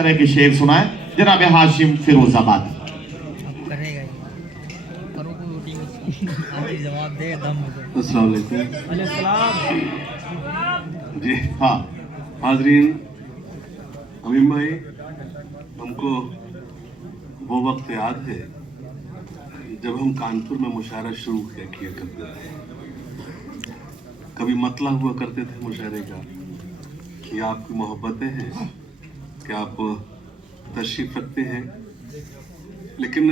तरह के शेर सुनाए जनाब हाशिम फिरोजाबाद। जवाब दे दम अस्सलाम जी। हाँ हाजरीन, अमीन भाई, हमको वो वक्त याद है जब हम कानपुर में मुशायरा शुरू किया करते थे। कभी मतला हुआ करते थे मुशायरे का कि आपकी मोहब्बतें हैं, कि आप तशरीफ रखते हैं। लेकिन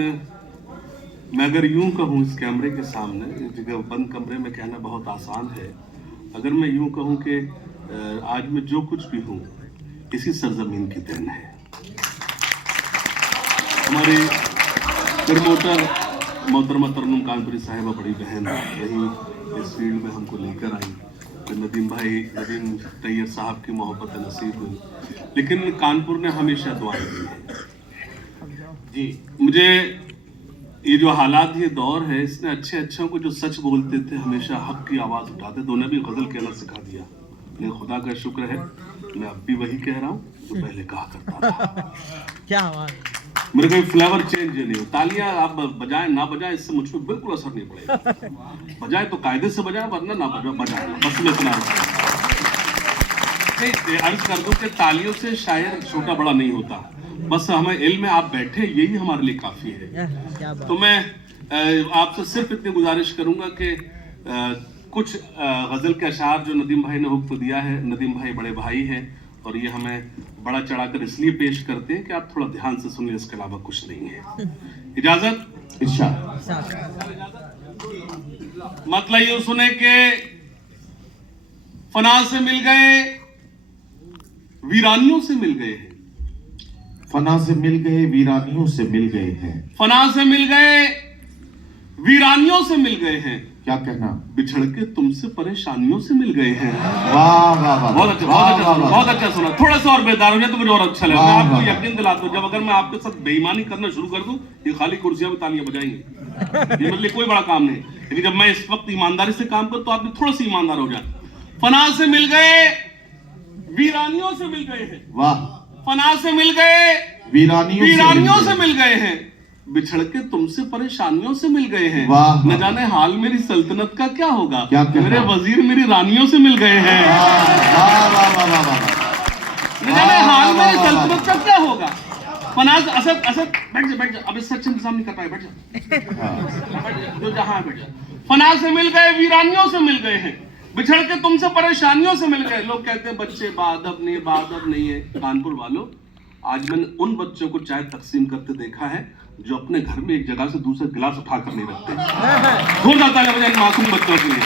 मैं अगर यूं कहूं इस कैमरे के सामने, इस जगह बंद कमरे में कहना बहुत आसान है, अगर मैं यूं कहूं कि आज मैं जो कुछ भी हूं इसी सरजमीन की देन है। हमारी प्रमोटर मोहतरमा तरन्नुम कानपुरी साहिबा, बड़ी बहन, यही इस फील्ड में हमको लेकर आई। नदीम तैयब साहब की मोहब्बत नसीब हुई, लेकिन कानपुर ने हमेशा दुआएं दी है जी। मुझे ये जो हालात, ये दौर है, इसने अच्छे अच्छों को जो सच बोलते थे, हमेशा हक की आवाज उठाते थे, उन्हें भी गजल कहना सिखा दिया। लेकिन खुदा का शुक्र है, मैं अब भी वही कह रहा हूँ जो पहले कहा करता था। क्या बात, मेरे कोई फ्लेवर चेंज नहीं हो। तालियां आप बजाएं ना बजाएं, इससे मुझ पर बिल्कुल असर नहीं पड़ेगा। बजाए तो कायदे से बजाएं, वरना ना बजाएं, बस में इतना अर्ज कर दूं कि तालियों से शायर छोटा बड़ा नहीं होता, बस हमें इल्म में आप बैठे, यही हमारे लिए काफी है। तो मैं आपसे सिर्फ इतनी गुजारिश करूंगा कि कुछ गजल के अशार जो नदीम भाई ने हुक्म दिया है, नदीम भाई बड़े भाई हैं और ये हमें बड़ा चढ़ाकर इसलिए पेश करते हैं कि आप थोड़ा ध्यान से सुनिए, इसके अलावा कुछ नहीं है। इजाजत? मतलब ये सुने के फना से मिल गए, वीरानियों से मिल गए हैं। फना से मिल गए, वीरानियों से मिल गए हैं। फना से मिल गए, वीरानियों से मिल गए हैं। क्या कहना? बिछड़ के तुमसे परेशानियों से मिल गए हैं। वाह वाह वाह, बहुत अच्छा, बहुत अच्छा सुना। थोड़ा सा और बेदार हो जाए तो मुझे और अच्छा लगा। मैं आपको यकीन दिलाता हूँ, जब अगर मैं आपके साथ बेईमानी करना शुरू कर दूं, ये खाली कुर्सियां में तालियां बजाएंगे, ये मतलब कोई बड़ा काम नहीं। लेकिन जब मैं इस वक्त ईमानदारी से काम करूं तो आप भी थोड़ा सा ईमानदार हो जाए। फना से मिल गए, वीरानियों से मिल गए हैं। वाह। फना से मिल गए, वीरानियों से मिल गए हैं। बिछड़ के तुमसे परेशानियों से मिल गए हैं। न जाने हाल मेरी सल्तनत का क्या होगा, मेरे वजीर मेरी रानियों से मिल गए हैं। न जाने हाल मेरी सल्तनत का क्या होगा। फनाज असद असद बैठ जा, अब इससे अच्छा इंतजाम नहीं कर पाए, बैठ जा, जो जहां बैठ जा। फना से मिल गए, वीरानियों से मिल गए हैं। बिछड़ के तुमसे परेशानियों से मिल गए। लोग कहते हैं बच्चे बाअदब नहीं है। कानपुर वालों, आज मैंने उन बच्चों को चाय तकसीम करते देखा है जो अपने घर में एक जगह से दूसरा गिलास उठाकर नहीं रखते। जोरदार तालियां बजाएं मासूम बच्चों के लिए।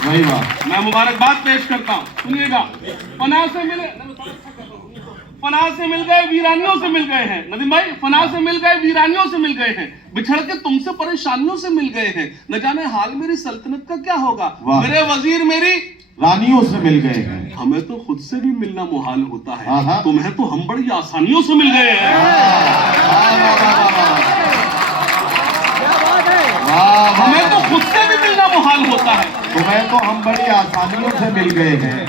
वही बात, मैं मुबारकबाद पेश करता हूँ। सुनिएगा, फना से मिल गए, वीरानियों से मिल गए हैं। नदीम भाई, फना से मिल गए, वीरानियों से मिल गए हैं। बिछड़ के तुमसे परेशानियों से मिल गए हैं। न जाने हाल मेरी सल्तनत का क्या होगा, मेरे वजीर मेरी रानियों से मिल गए हैं। हमें तो खुद से भी मिलना मुहाल होता है, तुम्हें तो हम बड़ी आसानियों से मिल गए हैं। हमें तो खुद से भी मिलना मुहाल होता है, तुम्हें तो हम बड़ी आसानियों से मिल गए हैं।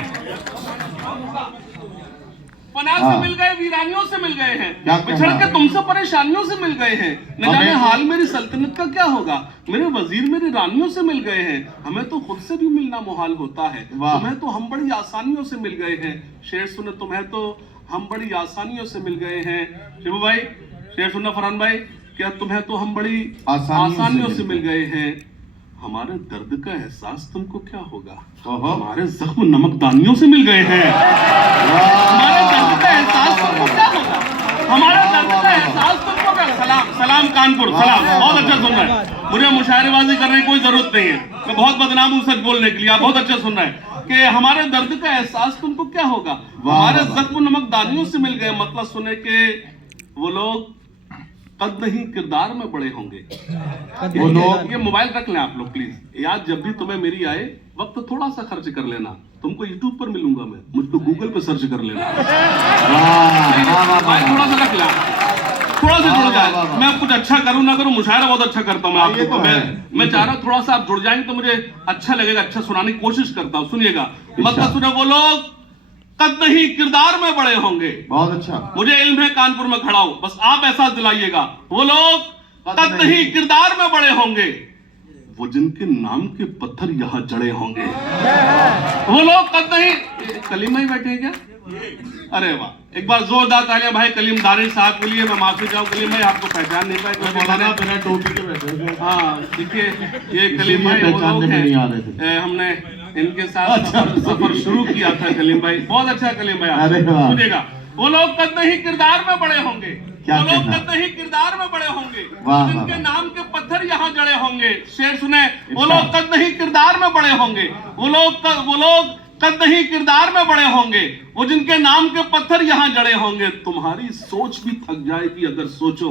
फना से मिल गए, वीरानियों से मिल गए हैं। बिछड़ के तुमसे परेशानियों से मिल गए हैं। न जाने हाल मेरी सल्तनत का क्या होगा, मेरे वजीर मेरी रानियों से मिल गए हैं। हमें तो खुद से भी मिलना मुहाल होता है, तुम्हें तो हम बड़ी आसानियों से मिल गए हैं। शेर सुने, तुम्हें तो हम बड़ी आसानियों से मिल गए हैं। शिबू भाई, शेर सुनना। फरहान भाई, क्या तुम्हें तो हम बड़ी आसानियों से मिल गए हैं। हमारे दर्द का एहसास तुमको क्या होगा, हमारे जख्म नमकदानियों से मिल गए हैं। हमारे दर्द का एहसास तुमको क्या होगा, हमारे दर्द का एहसास तुमको क्या। सलाम सलाम कानपुर, सलाम। बहुत अच्छा सुन रहे हैं, मुझे मुशायरेबाजी करने की कोई जरूरत नहीं है, मैं बहुत बदनाम हूँ सच बोलने के लिए। आप बहुत अच्छा सुन रहे हैं कि हमारे दर्द का एहसास तुमको क्या होगा, हमारे जख्म नमकदानियों से मिल गए। मतलब सुने के वो लोग कद नहीं किरदार में बड़े होंगे। वो लोग, ये मोबाइल रख लें आप लोग प्लीज, याद जब भी तुम्हें मेरी आए वक्त थोड़ा सा खर्च कर लेना। तुमको यूट्यूब पर मिलूंगा मैं, मुझको गूगल पे सर्च कर लेना। थोड़ा सा रख लें, थोड़ा सा जुड़ जाए। मैं कुछ अच्छा करूं ना करूं, मुशायरा बहुत अच्छा करता हूं। आपको मैं चाह रहा हूं थोड़ा सा आप जुड़ जाएंगे तो मुझे अच्छा लगेगा, अच्छा सुनाने की कोशिश करता हूं। सुनिएगा, मतलब सुने, वो लोग कद नहीं किरदार में बड़े होंगे। बहुत अच्छा। मुझे इल्म है कानपुर में खड़ा हूं, बस आप एहसास दिलाइएगा। वो लोग कद नहीं किरदार में बड़े होंगे, वो जिनके नाम के पत्थर यहां जड़े होंगे। वो लोग कद नहीं। कलीम ही बैठे हैं क्या? अरे वाह, एक बार जोरदार तालियां भाई कलीम दारी साहब के लिए। मैं माफी चाहूँ कलीम भाई, आपको पहचान नहीं पाए क्योंकि मौलाना बिना टोपी के बैठे। हाँ देखिए, ये कलीम भाई वो लोग हैं, हमने इनके साथ सफर शुरू किया था। कलीम भाई बहुत अच्छा। कलीम भाई सुनिएगा, वो लोग कद नहीं किरदार में बड़े होंगे, वो लोग कद नहीं किरदार में बड़े होंगे, जिनके नाम के पत्थर यहाँ जड़े होंगे। शेर सुने, वो लोग कद नहीं किरदार में बड़े होंगे, वो लोग कद नहीं किरदार में बड़े होंगे, वो जिनके नाम के पत्थर यहाँ जड़े होंगे। तुम्हारी सोच भी थक जाएगी अगर सोचो,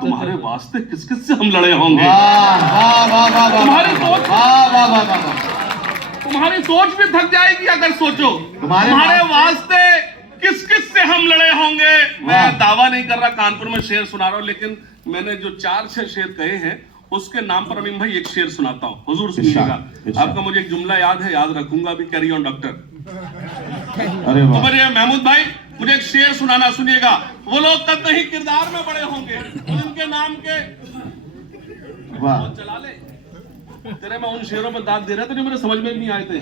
तुम्हारे वास्ते किस किस से हम लड़े होंगे। तुम्हारी सोच भी थक जाएगी अगर सोचो, तुम्हारे वास्ते किस किस से हम लड़े होंगे। मैं दावा नहीं कर रहा, कानपुर में शेर सुना रहा हूं, लेकिन मैंने जो 4-6 शेर कहे हैं उसके नाम पर अमीन भाई एक शेर सुनाता हूं, हुजूर सुनिएगा। आपका मुझे एक जुमला याद है, याद रखूंगा भी। Carry on doctor. अरे वाह। तो मेरे महमूद भाई मुझे एक शेर सुनाना, सुनिएगा। वो लोग कद नहीं किरदार में बड़े होंगे, जिनके नाम के वाह। चला ले तेरे, मैं उन शेरों पर दाद दे रहा था जो मेरे समझ में भी नहीं आए थे।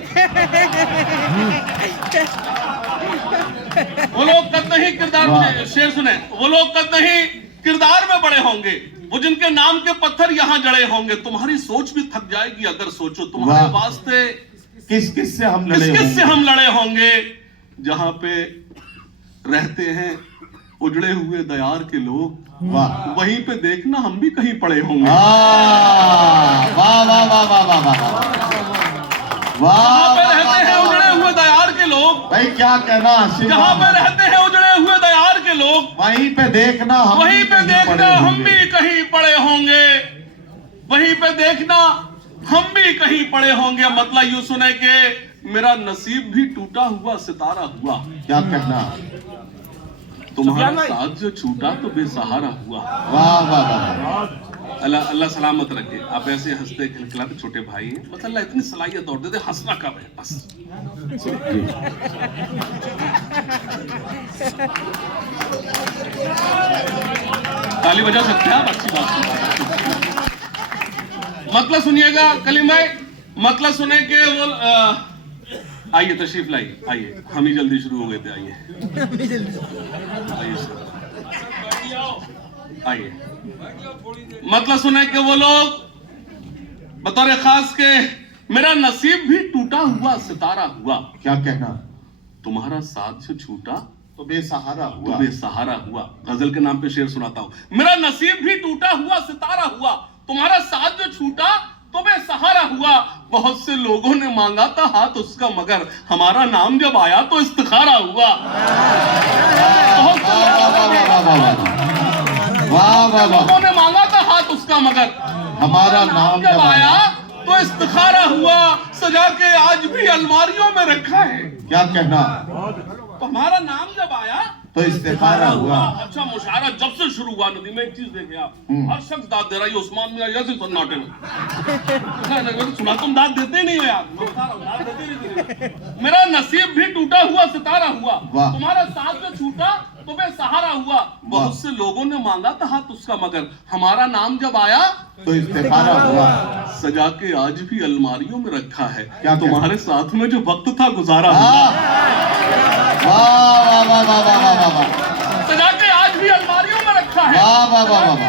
वो लोग कद नहीं किरदार, शेर सुने, वो लोग कद नहीं किरदार में बड़े होंगे, वो जिनके नाम के पत्थर यहाँ जड़े होंगे। तुम्हारी सोच भी थक जाएगी अगर सोचो, तुम्हारे वास्ते किस किस से हम लड़े होंगे। जहां पे रहते हैं उजड़े हुए दयार के लोग, वहीं पे देखना हम भी कहीं पड़े होंगे। वाह वाह वाह वाह वाह वाह वहां पे रहते हैं उजड़े हुए दयार के लोग, भाई क्या कहना। जहां पे रहते हैं उजड़े हुए दयार के लोग, वहीं पे देखना हम भी कहीं पड़े होंगे। वहीं पे देखना हम भी कहीं पड़े होंगे। मतलब यूं सुने कि मेरा नसीब भी टूटा हुआ सितारा हुआ। क्या कहना। तुम्हारा साथ जो छूटा तो बेसहारा हुआ। वाह वाह वाह। अल्लाह सलामत रखे। आप ऐसे हंसते खिलखिलाते छोटे भाई हैं, बस अल्लाह इतनी सलाहियत और दे दे, हंसना कब है बस। ताली बजा सकते हैं आप, अच्छी बात। मतलब सुनिएगा कलीम भाई, मतलब सुने के वो आइए तशरीफ लाइए, आइए हम ही जल्दी शुरू हो गए थे। आइए मतलब सुने कि वो लोग बतौर खास के मेरा नसीब भी टूटा हुआ सितारा हुआ। क्या कहना। तुम्हारा साथ से छूटा तो बेसहारा हुआ। गजल के नाम पे शेर सुनाता हूं। मेरा नसीब भी टूटा हुआ सितारा हुआ, तुम्हारा साथ जो छूटा तो बेसहारा हुआ। बहुत से लोगों ने मांगा था हाथ उसका, मगर हमारा नाम जब आया तो इस्तिखारा हुआ। लोगों ने मांगा था हाथ उसका, मगर हमारा नाम जब आया तो इस्तिखारा हुआ। सजा के आज भी अलमारियों में रखा है। क्या कहना। तो हमारा नाम जब आया तो इस्तिखारा हुआ। अच्छा मुशायरा जब से शुरू हुआ नदी में, एक चीज देखे आप, हर शख्स दाद दे रहा है। उस्मान मियां जैसे सन्नाटे में सुना, तुम दाद देते नहीं हो यार, दाद देते नहीं। मेरा नसीब भी टूटा हुआ सितारा हुआ, तुम्हारा साथ जो छूटा तो बेसहारा हुआ। बहुत से लोगों ने मांगा था हाथ उसका, मगर हमारा नाम जब आया तो इस्तिखारा हुआ। सजा के आज भी अलमारियों में रखा है। क्या तुम्हारे साथ में जो वक्त था गुजारा सजा के आज भी अलमारियों में रखा है।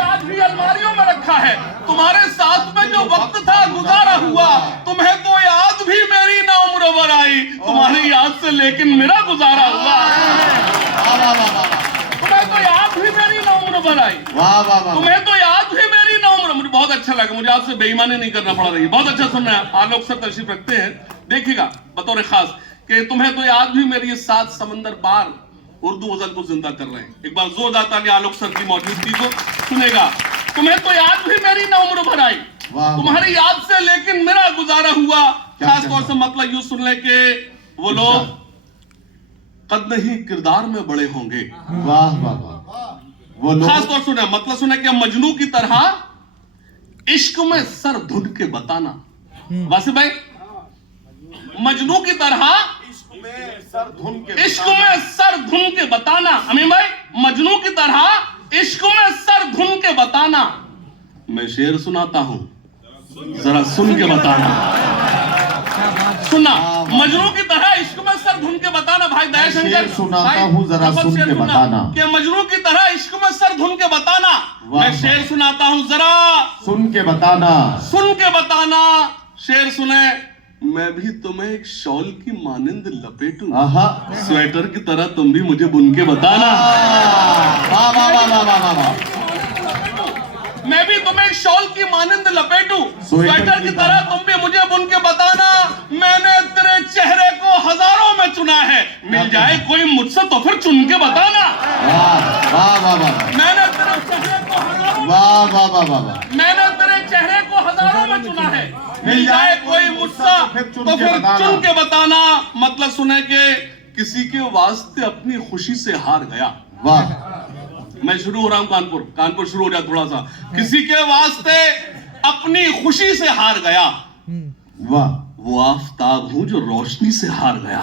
आज भी अलमारियों में रखा है। तुम्हारे साथ में जो वक्त था गुजारा हुआ। तुम्हें तो याद भी मेरी ना उम्र भर आई, तुम्हारी याद से लेकिन मेरा गुजारा हुआ। तुम्हें तो याद भी मेरी ना उम्र भर आई, तुम्हें तो याद भी मेरी ना उम्र। मुझे बहुत अच्छा लगा, मुझे आपसे बेईमानी नहीं करना पड़ रही। बहुत अच्छा सुनना है। आलोक सर तशरीफ रखते हैं, देखिएगा बतौर खास कि तुम्हें तो याद भी मेरी 7 समंदर पार उर्दू गजल को जिंदा कर रहे हैं। एक बार जोरदार ताली आलोक सर की मौजूदगी को सुनेगा। तुम्हें तो याद भी मेरी ना उम्र भर आई, तुम्हारी याद से लेकिन मेरा गुजारा हुआ। खास तौर से मतलब यूं सुन ले के वो लोग कद नहीं किरदार में बड़े होंगे। वाह वाह वाह। वो खास तौर सुने, मतलब सुने कि मजनू की तरह इश्क में सर धुन के बताना। वासिफ भाई, मजनू की तरह में सर धुन के इश्क में सर धुन के बताना। अमीन भाई, मजनू की तरह इश्क में सर धुन के बताना। मैं शेर सुनाता हूं, जरा सुन के बताना। सुना, मजनू की तरह इश्क में सर धुन के बताना। भाई दयाशंकर सुनाता हूं, जरा सुन के बताना। कि मजनू की तरह इश्क में सर धुन के बताना। मैं शेर सुनाता हूं, जरा सुन के बताना। सुन के बताना। शेर सुने। मैं भी तुम्हें एक शॉल की मानिंद लपेटूं, स्वेटर की तरह तुम भी मुझे बुन के बताना। वाह वाह वाह वाह वाह वाह। मैं भी तुम्हें एक शॉल की मानिंद लपेटूं, स्वेटर की तरह तुम भी मुझे बुन के बताना। मैंने तेरे चेहरे को हजारों में चुना है, मिल जाए कोई मुझसे तो फिर चुन के बताना। वाह वाह वाह वाह। मैंने तेरे चेहरे को हजारों वाह वाह वाह वाह। मैंने तेरे चेहरे को हजारों में चुना है, मिल जाए कोई मुझसे तो फिर चुन के बताना। मतलब सुने के किसी के वास्ते अपनी खुशी से हार गया। वाह। मैं शुरू हो रहा हूं, कानपुर शुरू हो जाए थोड़ा सा। किसी के वास्ते अपनी खुशी से हार गया। वाह। वो आफताब हूं जो रोशनी से हार गया।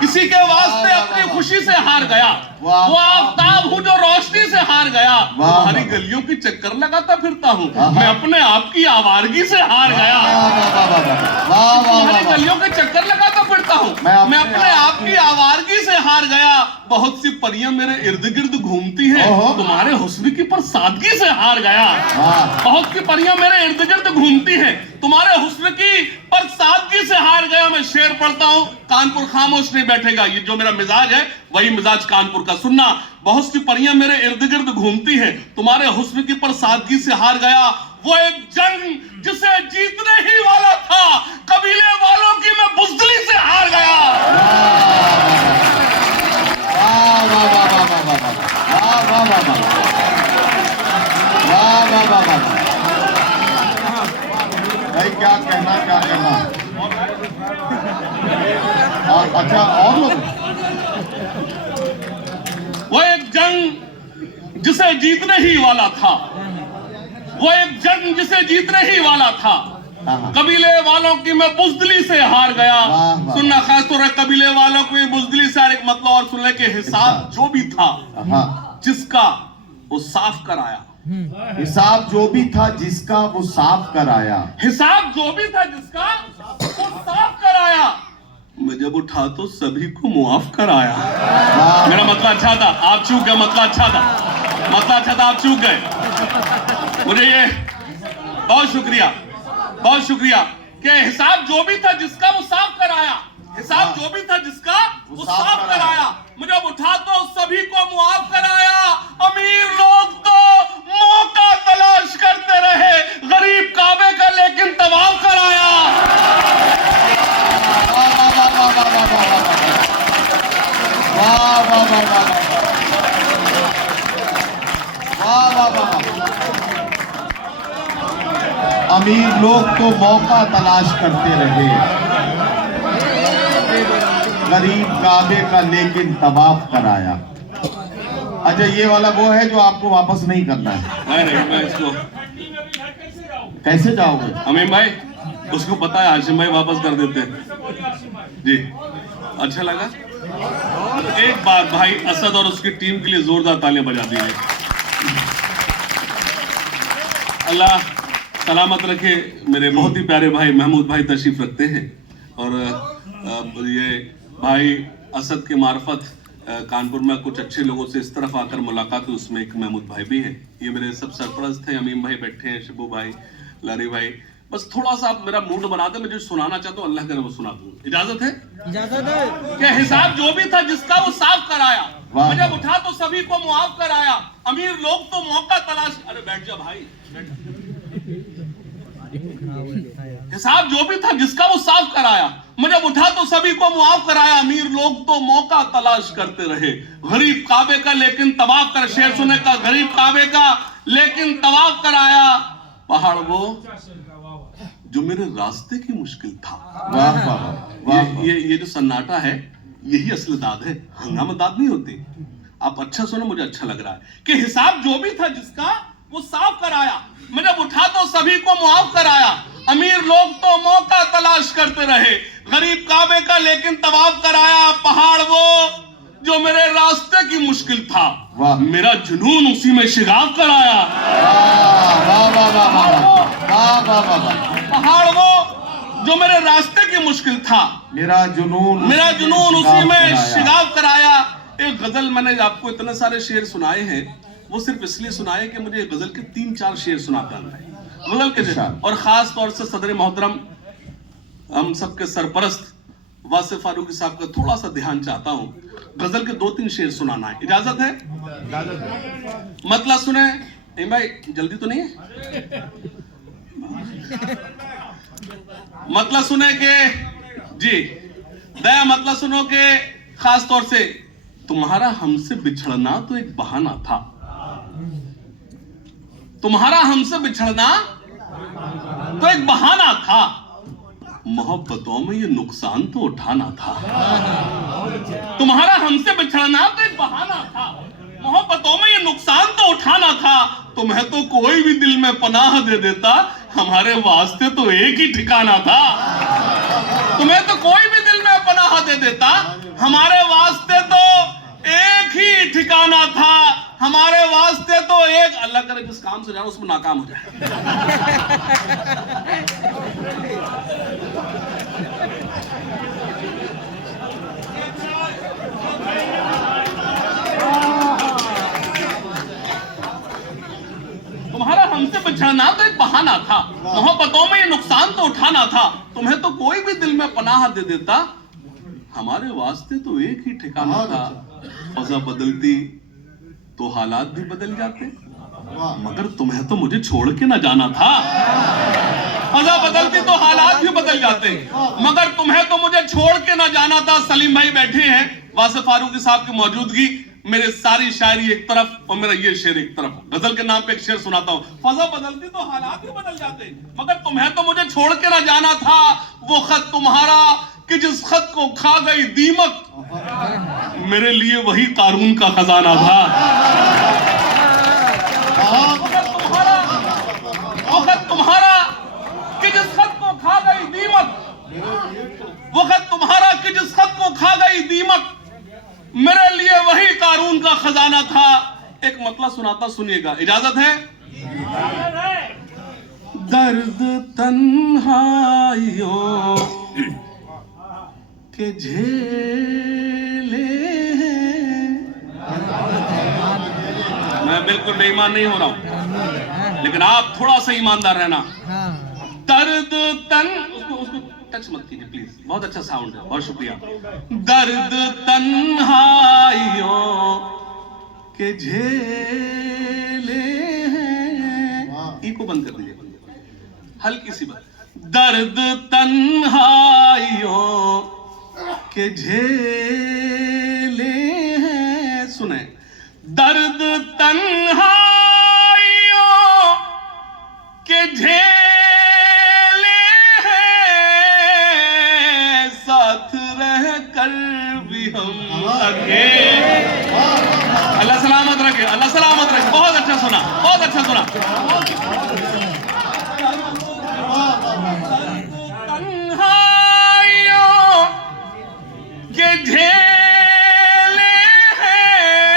किसी के वास्ते अपनी खुशी से हार गया। वो आफताब हूं जो रोशनी से हार गया। तुम्हारी गलियों की चक्कर लगाता फिरता हूं, मैं अपने आप की आवारगी से हार गया। तुम्हारी गलियों के चक्कर लगाता फिरता हूं, मैं अपने आप की आवारगी से हार गया। बहुत सी परियां मेरे इर्द गिर्द घूमती हैं, तुम्हारे हुस्न की पर सादगी से हार गया। बहुत सी परियां मेरे इर्द गिर्द घूमती हैं, तुम्हारे हुस्न की पर सादगी से हार गया। मैं शेर पढ़ता हूं, कानपुर खामोश नहीं बैठेगा। ये जो मेरा मिजाज है वही मिजाज कानपुर का। सुनना, बहुत सी परियां मेरे इर्द गिर्द घूमती हैं, तुम्हारे हुस्न की पर सादगी से हार गया। वो एक जंग जिसे जीतने ही वाला था, कबीले वालों की मैं बुज़दिली से हार गया। भाई क्या कहना और अच्छा और लोग। वो एक जंग जिसे जीतने ही वाला था, वो एक जंग जिसे जीतने ही वाला था, कबीले वालों की मैं बुज़दिली से हार गया। सुनना, खास तौर पर कबीले वालों की बुज़दिली से एक मतलब और सुनने के हिसाब जो भी था जिसका वो साफ कराया। हिसाब जो भी था जिसका वो साफ कराया। हिसाब जो भी था जिसका वो साफ कराया। मैं जब उठा तो सभी को मुआफ कराया। मेरा मतलब अच्छा था, आप चूक गए। मतलब अच्छा था, आप चूक गए। मुझे ये बहुत शुक्रिया कि हिसाब जो भी था जिसका वो साफ कराया। हिसाब जो भी था जिसका वो साफ कराया। मुझे उठा तो सभी को मुआफ कराया। अमीर लोग तो मौका तलाश करते रहे, गरीब काबे का लेकिन तवाफ कराया। अमीर लोग तो मौका तलाश करते रहे, गरीब काबे का लेकिन तवाफ कराया। अच्छा, ये वाला वो है जो आपको वापस नहीं करना है। नहीं, मैं इसको कैसे जाओगे अमीन भाई? उसको पता है, हाशिम भाई वापस कर देते हैं जी। अच्छा लगा। एक बार भाई असद और उसकी टीम के लिए जोरदार तालियां बजा दीजिए। अल्लाह सलामत रखे। मेरे बहुत ही प्यारे भाई महमूद भाई तशरीफ रखते हैं, और ये भाई असद के मार्फत कानपुर में कुछ अच्छे लोगों से इस तरफ आकर मुलाकात हुई, उसमें एक महमूद भाई भी है। ये मेरे सब सरपरस्त थे। अमीम भाई बैठे हैं, शिबू भाई, लारी भाई। बस थोड़ा सा आप मेरा मूड बना दे, मैं जो सुनाना चाहता हूँ अल्लाह करे वो सुना दूँ। इजाजत है? इजाजत है। कि हिसाब जो भी था जिसका वो साफ कराया। मैं जब उठा तो सभी को मुआफ कराया। अमीर लोग तो मौका तलाश। अरे बैठ जा भाई, हिसाब जो भी था जिसका वो साफ कराया। मुझे उठा तो सभी को मुआफ कराया। अमीर लोग तो मौका तलाश करते रहे, गरीब काबे का लेकिन तवाफ कर। शेर सुने का, गरीब काबे का लेकिन तवाफ कराया। पहाड़ वो जो मेरे रास्ते की मुश्किल था। वाह वाह। ये जो सन्नाटा है यही असली दाद है, हंगामा दाद नहीं होती। आप अच्छा सुनो, मुझे अच्छा लग रहा है कि हिसाब जो भी था जिसका वो साफ कराया। मैं जब उठा तो सभी को मुआफ कराया। अमीर लोग तो मौका तलाश करते रहे, गरीब काबे का लेकिन तवाफ कराया, पहाड़ वो जो मेरे रास्ते की मुश्किल था, वाह। मेरा जुनून उसी में शिगाफ कराया। वाह वाह वाह वाह वाह वाह वाह वाह। पहाड़ वो जो मेरे रास्ते की मुश्किल था, मेरा जुनून उसी में शिगाफ कराया। एक गजल मैंने आपको इतने सारे शेर सुनाए हैं, वो सिर्फ इसलिए सुनाए कि मुझे गजल के 3-4 शेर सुनाता है गजल के। और खास तौर से सदर मोहतरम हम सबके सरपरस्त वासिफ फारूकी साहब का थोड़ा सा ध्यान चाहता हूं। गजल के 2-3 शेर सुनाना है, इजाजत है? मतलब सुने भाई, जल्दी तो नहीं है? मतलब सुने के जी दया, मतलब सुनो के खास तौर से तुम्हारा हमसे बिछड़ना तो एक बहाना था, तुम्हारा हमसे बिछड़ना तो एक बहाना था, मोहब्बतों में ये नुकसान तो उठाना था। तुम्हारा हमसे बिछड़ना तो एक बहाना था, मोहब्बतों में ये नुकसान तो उठाना था। तुम्हें तो कोई भी दिल में पनाह दे देता, हमारे वास्ते तो एक ही ठिकाना था। तुम्हें तो कोई भी दिल में पनाह दे देता, हमारे वास्ते तो एक ही ठिकाना था। हमारे वास्ते तो एक, अल्लाह करे जिस काम से जाओ उसमें नाकाम हो जाए। तुम्हारा हमसे बिछड़ना तो एक बहाना था, मोहब्बतों में ये नुकसान तो उठाना था। तुम्हें तो कोई भी दिल में पनाह दे देता, हमारे वास्ते तो एक ही ठिकाना था। फजा बदलती तो हालात भी बदल जाते, मगर तुम्हें तो मुझे छोड़ के ना जाना था। फजा बदलती तो हालात भी बदल जाते, मगर तुम्हें तो मुझे छोड़ के ना जाना था। सलीम भाई बैठे हैं, वासिफ फारूकी साहब की मौजूदगी, मेरे सारी शायरी एक तरफ और मेरा ये शेर एक तरफ। गजल के नाम पे एक शेर सुनाता हूँ। फजा बदलती तो हालात भी बदल जाते, मगर तुम्हें तो मुझे छोड़ के ना जाना था। वो खत तुम्हारा कि जिस खत को खा गई दीमक, मेरे लिए वही कारून का खजाना था। वो खत तुम्हारा कि जिस खत को खा गई दीमक, वो खत तुम्हारा कि जिस खत को खा गई दीमक, मेरे लिए वही कारून का खजाना था। एक मतलब सुनाता, सुनिएगा, इजाजत है? दर्द तन्हाइयों के झेले हैं। मैं बिल्कुल बेईमान नहीं हो रहा हूं, लेकिन आप थोड़ा सा ईमानदार रहना। दर्द उसको टच मत कीजिए प्लीज, बहुत अच्छा साउंड है, बहुत शुक्रिया। दर्द तन्हाइयों के झेले हैं, इको बंद कर दीजिए, हल्की सी बात। दर्द तन्हाइयों के झेले हैं, सुने। दर्द तन्हाइयों के झेले हैं, साथ रह कर भी हम अकेले। अल्लाह सलामत रखे, अल्लाह सलामत रखे। बहुत अच्छा सुना, बहुत अच्छा सुना। के झेले हैं,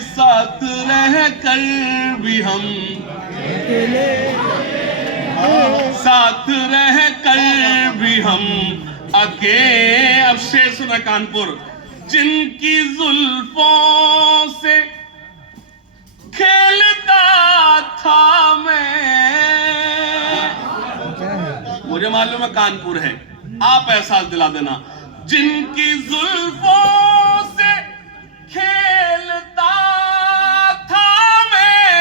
साथ रह कर भी हम, साथ रह कर भी हम अकेले। अब शेर सुना कानपुर। जिनकी जुल्फों से खेलता था मैं, मुझे मालूम है कानपुर है, आप एहसास दिला देना। जिनकी जुल्फों से खेलता था मैं,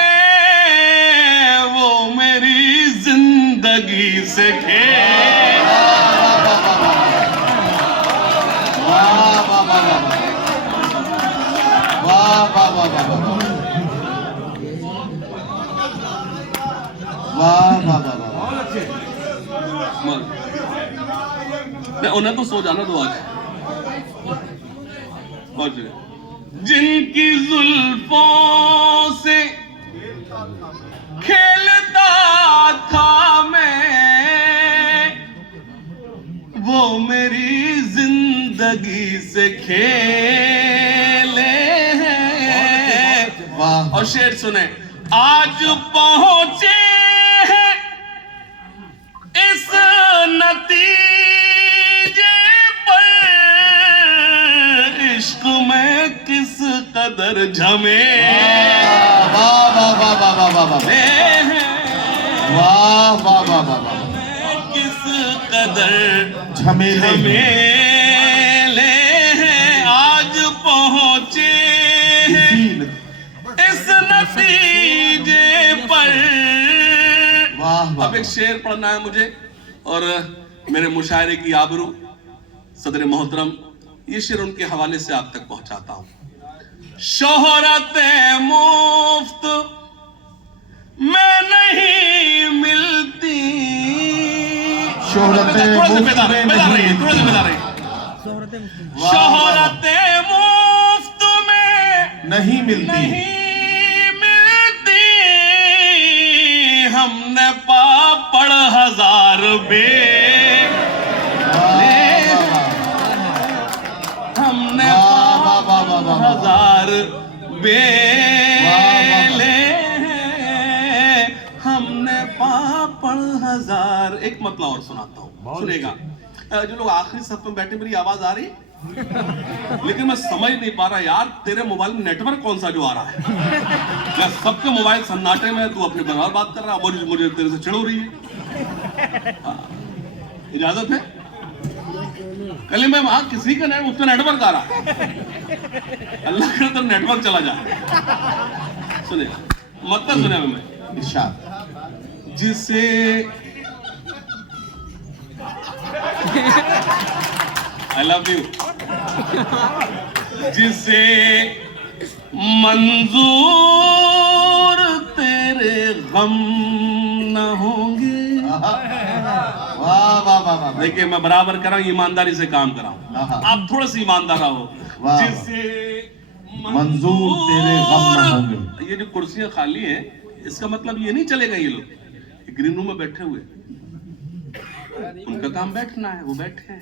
वो मेरी जिंदगी से खेल। वाह वाह वाह वाह वाह वाह वाह वाह वाह। उन्हें तो सो जाना दो आज। जिनकी जुल्फों से खेलता था मैं, से खेले हैं। वाह। और शेर सुने, आज पहुंचे हैं इस नतीजे पर, इश्क में किस कदर झमे वाह वाह वाह वाह वाह वाह वाह हैं, वाह वाह वाह वाह वाह किस कदर झमेले झमेले हैं, आज पहुंचे हैं इस नतीजे पर। वाह वाह। अब एक शेर पढ़ना है मुझे और मेरे मुशायरे की आबरू सदर मोहतरम, ये शेर उनके हवाले से आप तक पहुंचाता हूं। शोहरत मुफ्त में नहीं मिलती, शोहरत थोड़ा सा मुफ्त बेदार में रहिए, थोड़ा सा बेदार रहिए। शोहरत मुफ्त में नहीं मिलती, नहीं मिलती, हमने पापड़ हजार हमने हजार बेले हैं, हमने पापड़ हजार। एक मतलब और सुनाता हूँ, सुनेगा। जो लोग आखिरी सफ में बैठे, मेरी आवाज आ रही लेकिन मैं समझ नहीं पा रहा यार, तेरे मोबाइल में नेटवर्क कौन सा जो आ रहा है। मैं सबके मोबाइल सन्नाटे में, तू अपने परिवार बात कर रहा, मुझे तेरे से चिढ़ हो रही है। इजाजत है? कल मैं वहां किसी का नहीं, उसका नेटवर्क आ रहा, अल्लाह करे तो नेटवर्क चला जाए। सुने मतलब, सुने मैं इरशाद। जिसे आई लव यू, जिसे मंजूर तेरे गम न होंगे। वाह वाह वाह वाह। देखिए मैं बराबर कर रहा हूं, ईमानदारी से काम कर रहा हूं, आप थोड़ा सा ईमानदार रहो। जिसे मंजूर तेरे गम न होंगे। ये जो कुर्सियां खाली हैं, इसका मतलब ये नहीं चलेगा ये लोग ग्रीन रूम में बैठे हुए, उनका काम बैठना है, वो बैठे हैं।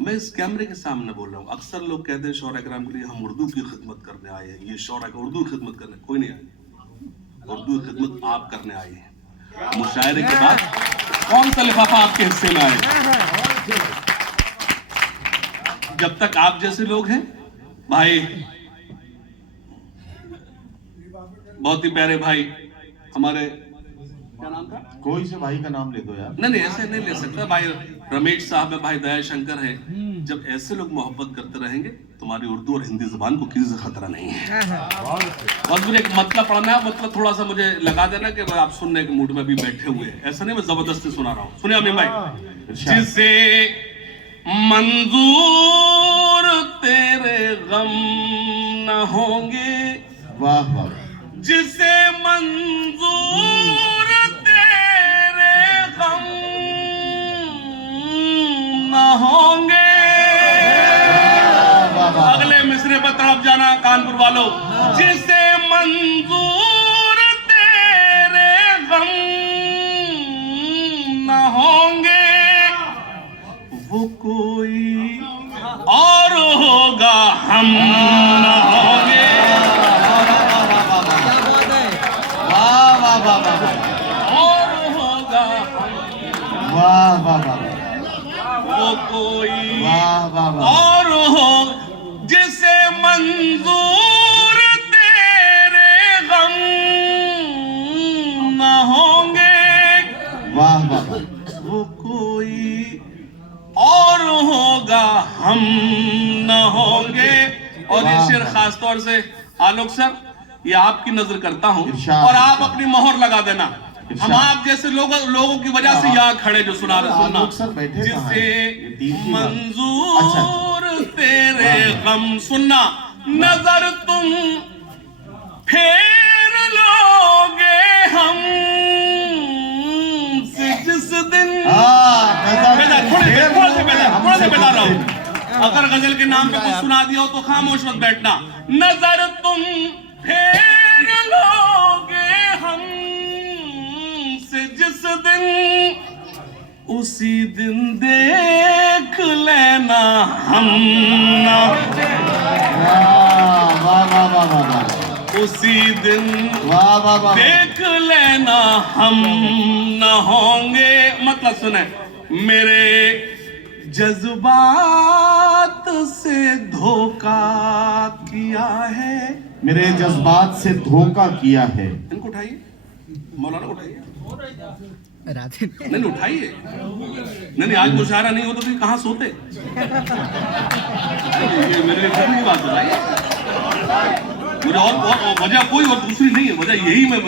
मैं इस कैमरे के सामने बोल रहा हूँ। अक्सर लोग कहते हैं शौरा कराम के लिए हम उर्दू की खिदमत करने आए हैं, ये शौरा का उर्दू खिदमत करने, कोई नहीं आए, उर्दू खिदमत आप करने आए हैं। मुशायरे के बाद कौन सा लिफाफा आपके हिस्से में आए? जब तक आप जैसे लोग हैं भाई, बहुत ही प्यारे भाई हमारे, क्या नाम था? कोई से भाई का नाम ले दो यार। नहीं ऐसे नहीं ले सकता। भाई रमेश साहब है, भाई दया शंकर है। जब ऐसे लोग मोहब्बत करते रहेंगे, तुम्हारी उर्दू और हिंदी जुबान को किसी से खतरा नहीं है। और मुझे एक मतलब पढ़ना है, मतलब थोड़ा सा मुझे लगा देना कि आप सुनने के मूड में भी बैठे हुए हैं, ऐसा नहीं मैं जबरदस्ती सुना रहा हूँ। सुनिए अमीन भाई। जिसे मंजूर तेरे गम न होंगे, वाह वाह। जिसे मंजूर तेरे गम न होंगे। अगले मिसरे पर तरफ जाना कानपुर वालों। जिसे मंजूर तेरे गम न होंगे, वो कोई और होगा, हम न होंगे। और होगा वाह वाह वाह। वो कोई वाह वाह वाह। और हो, जिसे मंजूर तेरे गम न होंगे। वाह वाह। वो कोई और होगा, हम न होंगे। और ये शेर खास तौर से आलोक सर, ये आपकी नजर करता हूं और आप अपनी मोहर लगा देना। हम आप जैसे लोगों की वजह से यहाँ खड़े जो सुना रहे, सुनना। जिसे मंजूर तेरे गम, सुनना। नजर तुम फेर लोगे हम से जिस दिन, थोड़ा सा बेदार रहो। अगर गजल के नाम पे कुछ सुना दिया हो तो खामोश मत बैठना। नजर तुम फेर लोगे हम से जिस दिन, उसी दिन देख लेना हम ना, वाह वाह वाह वाह वाह वाह, उसी दिन वाह वाह वाह, देख लेना हम न होंगे। मतलब सुने, मेरे जज्बात से धोखा किया है, मेरे जज्बात से धोखा किया है। इनको उठाइए, मौलाना को उठाइए, नहीं उठाइए, नहीं आज मुशायरा नहीं होता तो ये कहाँ सोते। ये मेरे लिए फिक्र की बात बताइए, मुझे और वजह कोई और दूसरी नहीं है, वजह यही मैं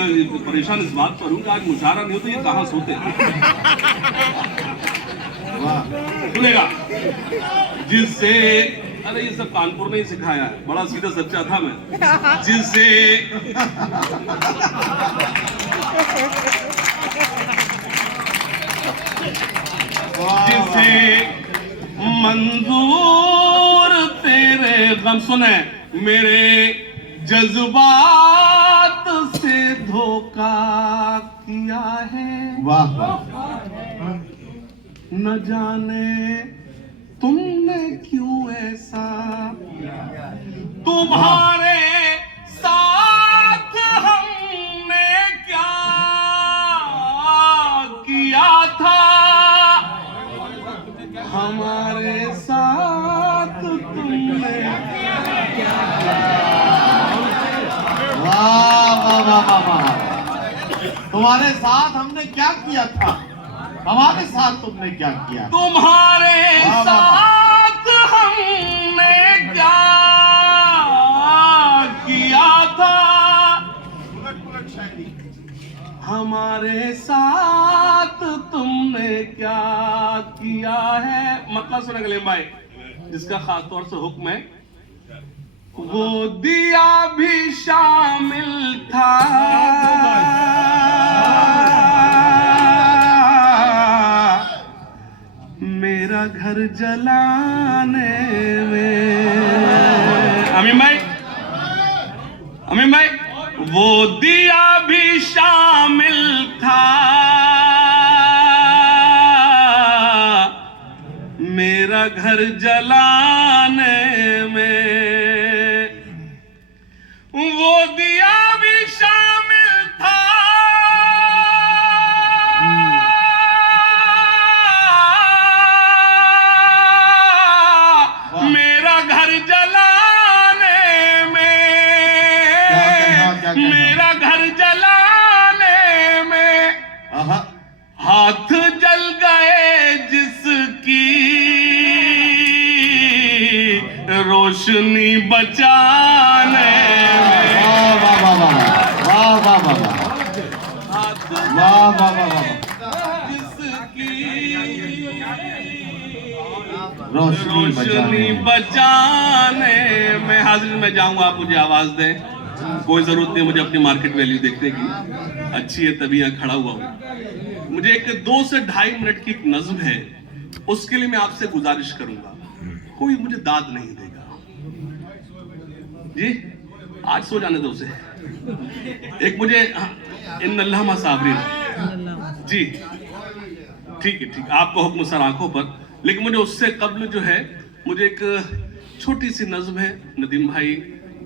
परेशान इस बात पर हूँ कि आज मुशायरा नहीं होता ये कहाँ सोते। सुनेगा जिससे, अरे ये सब कानपुर ने ही सिखाया है, बड़ा सीधा सच्चा था मैं। जिससे जिसे मंजूर तेरे गम, सुने, मेरे जज्बात से धोखा किया है। वाह वाह, न जाने तुमने क्यों ऐसा, तुम्हारे साथ हमने क्या किया था, हमारे साथ तुमने। वाह वाह वाह वाह वाह, तुम्हारे साथ हमने क्या किया था, हमारे साथ तुमने क्या किया। तुम्हारे वाह, वाह, साथ हमने क्या किया था, हमारे साथ तुमने क्या किया है। मतलब सुन गलीम भाई, जिसका खास तौर से हुक्म है, वो दिया भी शामिल था, मेरा घर जलाने में। अमीन भाई, अमीन भाई, वो दिया भी शामिल था, मेरा घर जलाने में। वो दिया भी शामिल था, मेरा घर जलाने में, मेरा घर जलाने में। हाथ जल गए जिसकी रोशनी बचाने में। वाह वाह वाह वाह वाह वाह वाह, हाथ वाह वाह वाह वाह, जिसकी रोशनी रोशनी बचाने में। हाजिर में जाऊंगा, आप मुझे आवाज दें, कोई जरूरत नहीं मुझे अपनी मार्केट वैल्यू देखने की, अच्छी है तभी यहाँ खड़ा हुआ हूँ। मुझे एक 2 से 2.5 मिनट की एक नज्म है, उसके लिए मैं आपसे गुजारिश करूंगा, कोई मुझे दाद नहीं देगा जी, आज सो जाने दो उसे। एक मुझे इन अल्लाह मा साबरीन जी, ठीक है ठीक, आपको हुक्म सर आंखों पर, लेकिन मुझे उससे कब्ल जो है, मुझे एक छोटी सी नज्म है। नदीम भाई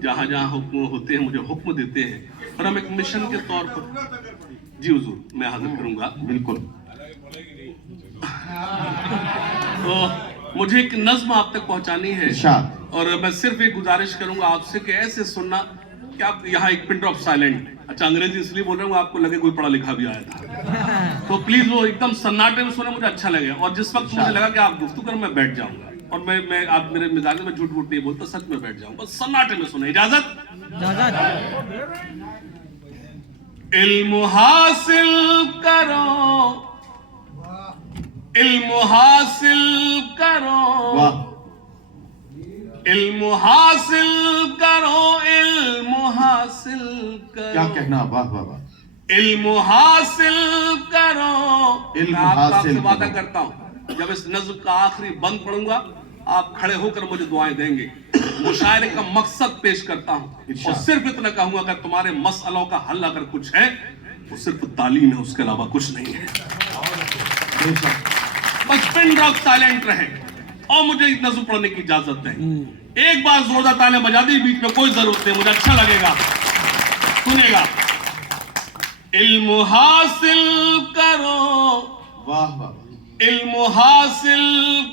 जहां जहां हुक्म होते हैं मुझे हुक्म देते हैं, और हम एक मिशन के तौर पर, जी हुजूर मैं हाजिर करूंगा। बिल्कुल। तो मुझे एक नज्म आप तक पहुंचानी है, इरशाद। और मैं सिर्फ एक गुजारिश करूंगा आपसे कि ऐसे सुनना कि आप यहाँ एक पिन ड्रॉप साइलेंट, अच्छा अंग्रेजी इसलिए बोल रहा हूँ आपको लगे कोई पढ़ा लिखा भी आया था, तो प्लीज वो एकदम सन्नाटे में सुने, मुझे अच्छा लगेगा। और जिस वक्त मुझे लगा कि आप गुफ्तगू करें मैं बैठ जाऊंगा, और मैं आप मेरे मिजाज में झूठ वूठ नहीं बोलता, सच में बैठ जाऊंगा, बस सन्नाटे में सुने। इजाजत। इल्म हासिल करो, इल्म हासिल करो, इल्म हासिल करो, इल्म हासिल करो। क्या कहना, वाह वाह वाह, इल्म हासिल करो। इल्म मैं आपसे हासिल वादा करो। करता हूं, जब इस नज्म का आखिरी बंद पढ़ूंगा आप खड़े होकर मुझे दुआएं देंगे। मुशायरे का मकसद पेश करता हूं, और सिर्फ इतना कहूंगा अगर तुम्हारे मसलों का हल अगर कुछ है वो सिर्फ तालीम है, उसके अलावा कुछ नहीं है। पिन ड्रॉप साइलेंट रहे और मुझे नज़्म पढ़ने की इजाजत है। एक बार जोरदार तालियां बजा दी, बीच में कोई जरूरत नहीं, मुझे अच्छा लगेगा। सुनेगा। इल्म हासिल करो, वाह वाह, इल्म हासिल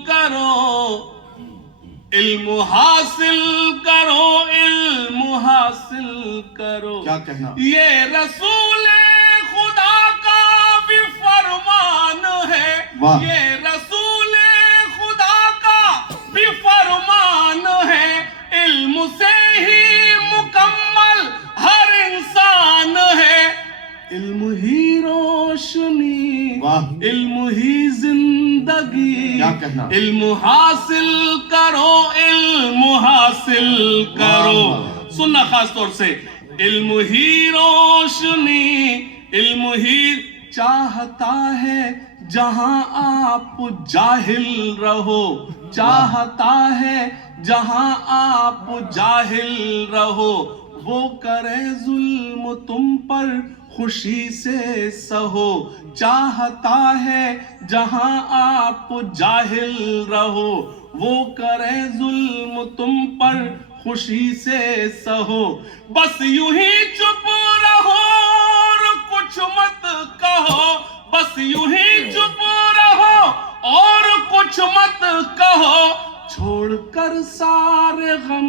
करो, इल्म हासिल करो, इल्म हासिल करो। क्या कहना, ये रसूल खुदा का भी फरमान है, ये रसूल खुदा का भी फरमान है। इल्म से ही मुकम्मल हर इंसान है, इल्म ही रोशनी, वाह, इल्म ही जिंदगी। क्या कहना, इल्म हासिल करो, इल्म हासिल करो। सुनना खास तौर से, इल्म ही रोशनी, इल्म ही चाहता है जहां आप जाहिल रहो, चाहता है जहां आप जाहिल रहो। वो करे जुल्म तुम पर खुशी से सहो, चाहता है जहां आप जाहिल रहो। वो करे जुल्म तुम पर खुशी से सहो। बस यूं ही चुप रहो और कुछ मत कहो, बस यूं ही चुप रहो और कुछ मत कहो। छोड़कर सारे गम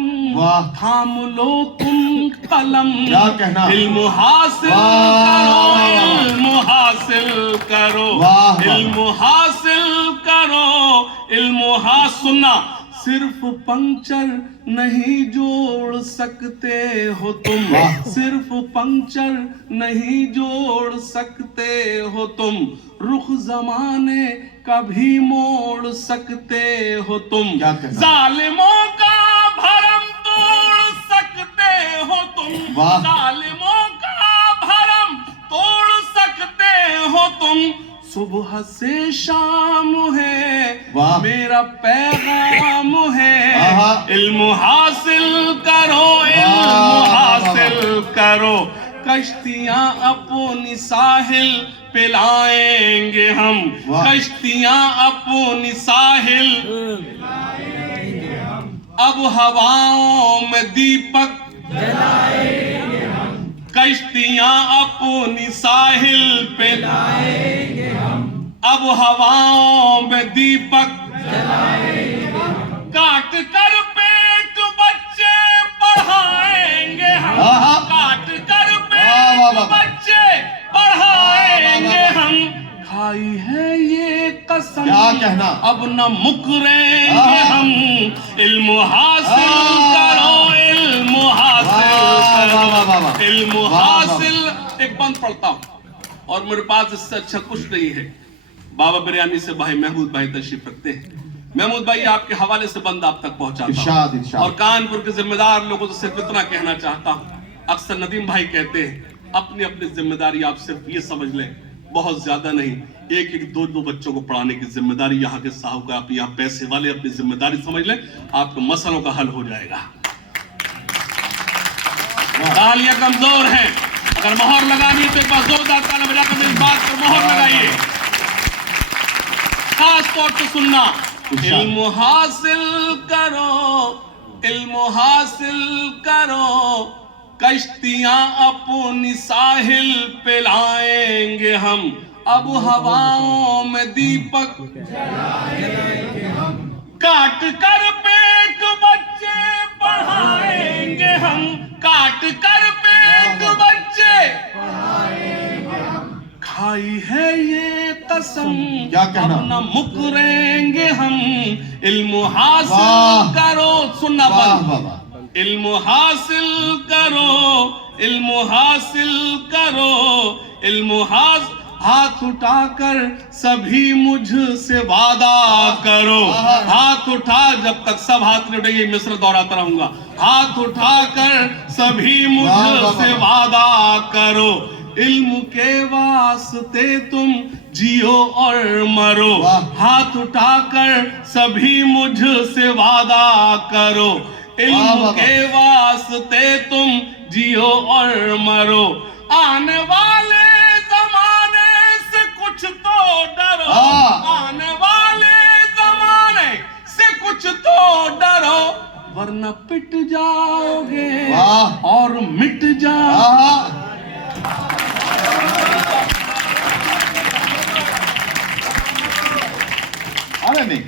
थाम लो तुम कलम। क्या कहना, इल्म हासिल करो, इल्म हासिल करो, इल्म हासिल करो, इल्म सुनना। सिर्फ पंक्चर नहीं जोड़ सकते हो तुम, सिर्फ पंक्चर नहीं जोड़ सकते हो तुम। रुख जमाने का भी मोड़ सकते हो तुम। जालिमों का भरम तोड़ सकते हो तुम, जालिमों का भरम तोड़ सकते हो तुम। सुबह से शाम है मेरा पैगाम है, इल्म हासिल करो, इल्म हासिल करो। कश्तियां अपनी साहिल पे लाएंगे हम, कश्तियां अपनी साहिल, अब हवाओं में दीपक जलाएंगे हम। कश्तियां अपनी साहिल पे लाएंगे हम, अब हवाओं में दीपक जलाएंगे हम। काट कर पेट बच्चे पढ़ाएंगे हम, काट कर पेट बच्चे पढ़ाएंगे हम। खाई है ये कसम, क्या कहना, अब न मुकरेंगे हम। इल्म हासिल करो, इल्म हासिल करो, इल्म हासिल। एक बंद पढ़ता हूं और मेरे पास इससे अच्छा कुछ नहीं है। बाबा बिरयानी से भाई महमूद भाई तशरीफ रखते हैं। महमूद भाई आपके हवाले से बंद आप तक पहुंचाता हूं और कानपुर के जिम्मेदार लोगों से सिर्फ इतना कहना चाहता हूं। अक्सर नदीम भाई कहते हैं अपनी अपनी जिम्मेदारी आप सिर्फ ये समझ लें, बहुत ज्यादा नहीं, एक एक दो दो बच्चों को पढ़ाने की जिम्मेदारी यहाँ के साहब का, आप यहाँ पैसे वाले अपनी जिम्मेदारी समझ लें, आपके मसलों का हल हो जाएगा। तालियां कमजोर हैं, अगर मोहर लगानी है तो एक बार जोरदार तालियां बजाकर मेरी बात पर मोहर लगाइए। खास तौर पर सुनना, इल्म हासिल करो, इल्म हासिल करो। कश्तियां अपनी साहिल पे लाएंगे हम, अब हवाओं में दीपक जलाएंगे हम। काट कर पेट बच्चे पढ़ाएंगे हम, काट कर पेट बच्चे पढ़ाएंगे हम। खाई है ये कसम, अब न मुकरेंगे हम। इल्म हासिल करो, सुनना बंद। इल्म हासिल करो, इल्म हासिल करो, इल्म हाथ उठाकर सभी मुझसे वादा करो। हाथ उठा, जब तक सब हाथ नहीं उठेंगे मिस्र दोहराता रहूंगा। हाथ उठाकर सभी मुझसे वादा करो। इल्म के वास्ते तुम जियो और मरो। हाथ उठाकर सभी मुझसे वादा करो। इल्म के वास्ते तुम जियो और मरो। आने वाले जमाने से कुछ तो डरो, आने वाले कुछ तो डरो वरना पिट जाओगे वाह। और मिट जाओ। हाँ। अरे नहीं,